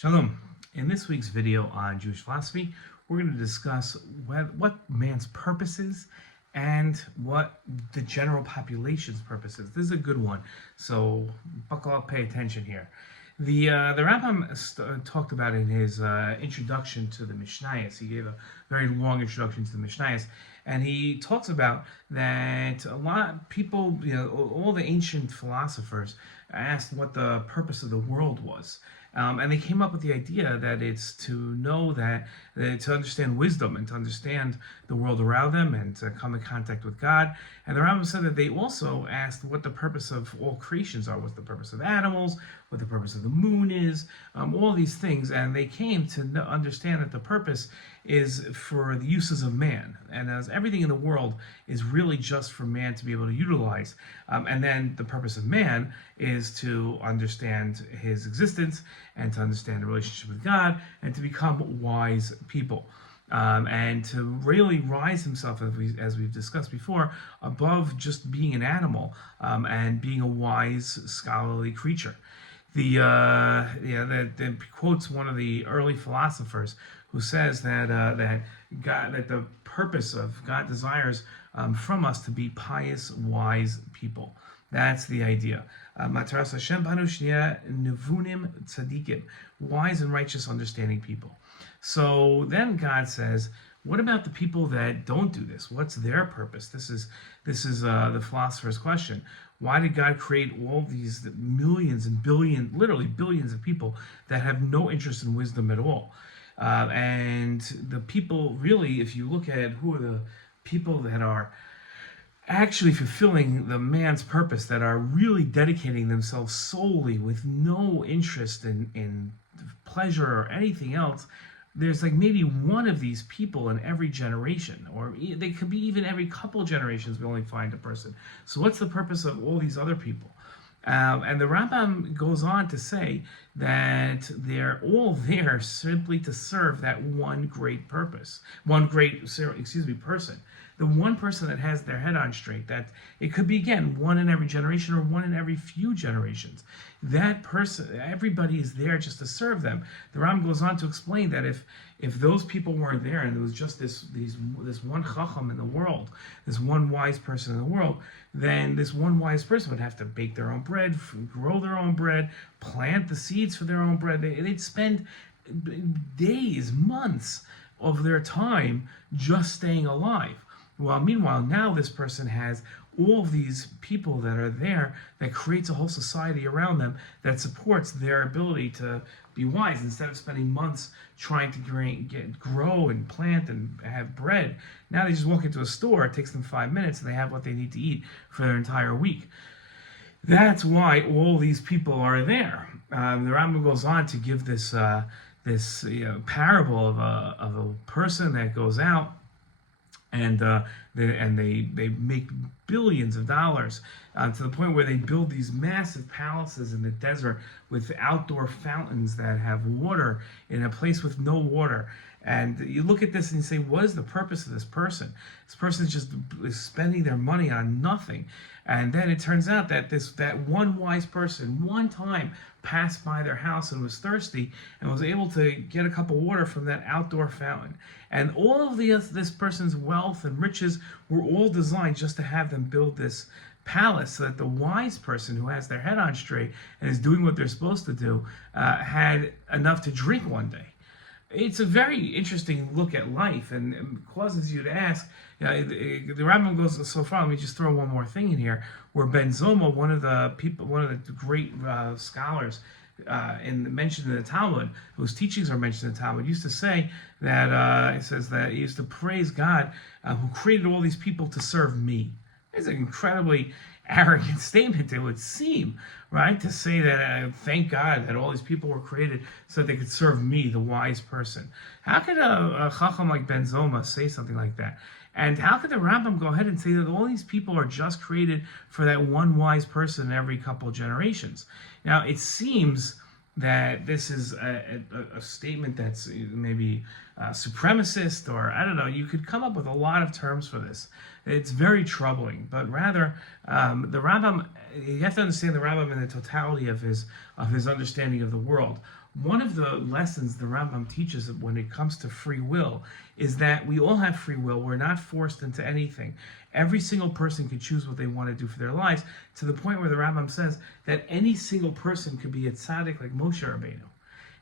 Shalom. In this week's video on Jewish philosophy, we're going to discuss what man's purpose is and what the general population's purpose is. This is a good one, so buckle up, pay attention here. The Rambam talked about in his introduction to the Mishnayos. He gave a very long introduction to the Mishnayos, and he talks about that a lot of people, all the ancient philosophers asked what the purpose of the world was. And they came up with the idea that it's to know that to understand wisdom and to understand the world around them and to come in contact with God. And the Rambam said that they also asked what the purpose of all creations are, what's the purpose of animals, what the purpose of the moon is, all these things. And they came to understand that the purpose is for the uses of man. And as everything in the world is really just for man to be able to utilize. And then the purpose of man is to understand his existence and to understand the relationship with God and to become wise people. And to really rise himself, as we've discussed before, above just being an animal and being a wise, scholarly creature. That quotes one of the early philosophers who says that the purpose of God desires from us to be pious, wise people. That's the idea. Mataras Hashem banu shnia nevunim tzadikim, wise and righteous, understanding people. So then God says, what about the people that don't do this? What's their purpose? This is the philosopher's question. Why did God create all these millions and billions, literally billions of people that have no interest in wisdom at all? And the people, really, if you look at who are the people that are actually fulfilling the man's purpose, that are really dedicating themselves solely with no interest in pleasure or anything else, there's like maybe one of these people in every generation, or they could be even every couple generations we only find a person. So what's the purpose of all these other people? And the Rambam goes on to say that they're all there simply to serve that one great purpose, person. The one person that has their head on straight, that it could be, again, one in every generation or one in every few generations. That person, everybody is there just to serve them. The Rambam goes on to explain that if those people weren't there and there was just this one chacham in the world, this one wise person in the world, then this one wise person would have to bake their own bread, grow their own bread, plant the seeds for their own bread. They'd spend days, months of their time just staying alive. Well, meanwhile, now this person has all of these people that are there that creates a whole society around them that supports their ability to be wise. Instead of spending months trying to grow and plant and have bread, now they just walk into a store, it takes them 5 minutes, and they have what they need to eat for their entire week. That's why all these people are there. The Rambam goes on to give this parable of a person that goes out and they make billions of dollars to the point where they build these massive palaces in the desert with outdoor fountains that have water in a place with no water. And you look at this and you say, what is the purpose of this person? This person is just spending their money on nothing. And then it turns out that that one wise person one time passed by their house and was thirsty and was able to get a cup of water from that outdoor fountain. And all of this person's wealth and riches were all designed just to have them build this palace so that the wise person who has their head on straight and is doing what they're supposed to do had enough to drink one day. It's a very interesting look at life, and causes you to ask. The Rambam goes so far. Let me just throw one more thing in here, where Ben Zoma, one of the great scholars, mentioned in the Talmud, whose teachings are mentioned in the Talmud, used to say that he says that he used to praise God, who created all these people to serve me. It's an incredibly arrogant statement, it would seem, right? To say that thank God that all these people were created so that they could serve me, the wise person. How could a chacham like Ben Zoma say something like that? And how could the Rambam go ahead and say that all these people are just created for that one wise person every couple of generations? Now, it seems that this is a statement that's maybe supremacist, or I don't know, you could come up with a lot of terms for this. It's very troubling, but rather the Rambam, you have to understand the Rambam in the totality of his understanding of the world. One of the lessons the Rambam teaches when it comes to free will is that we all have free will. We're not forced into anything. Every single person can choose what they want to do for their lives, to the point where the Rambam says that any single person could be a tzaddik like Moshe Rabbeinu.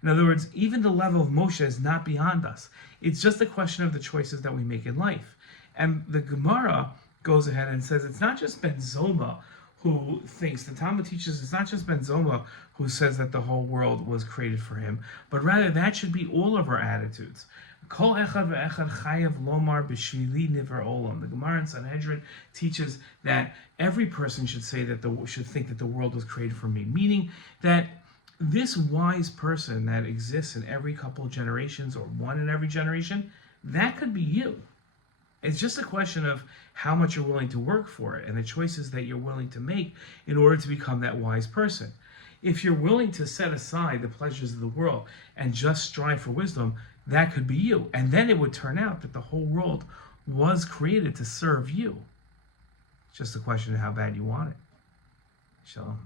In other words, even the level of Moshe is not beyond us. It's just a question of the choices that we make in life. And the Gemara goes ahead and says it's not just Ben Zoma who thinks, the Talmud teaches it's not just Ben Zoma who says that the whole world was created for him, but rather that should be all of our attitudes. Kol echad ve'echad chayav lomar b'shvili niver olam. The Gemara in Sanhedrin teaches that every person should say that should think that the world was created for me, meaning that this wise person that exists in every couple of generations, or one in every generation, that could be you. It's just a question of how much you're willing to work for it and the choices that you're willing to make in order to become that wise person. If you're willing to set aside the pleasures of the world and just strive for wisdom, that could be you. And then it would turn out that the whole world was created to serve you. It's just a question of how bad you want it. Shalom.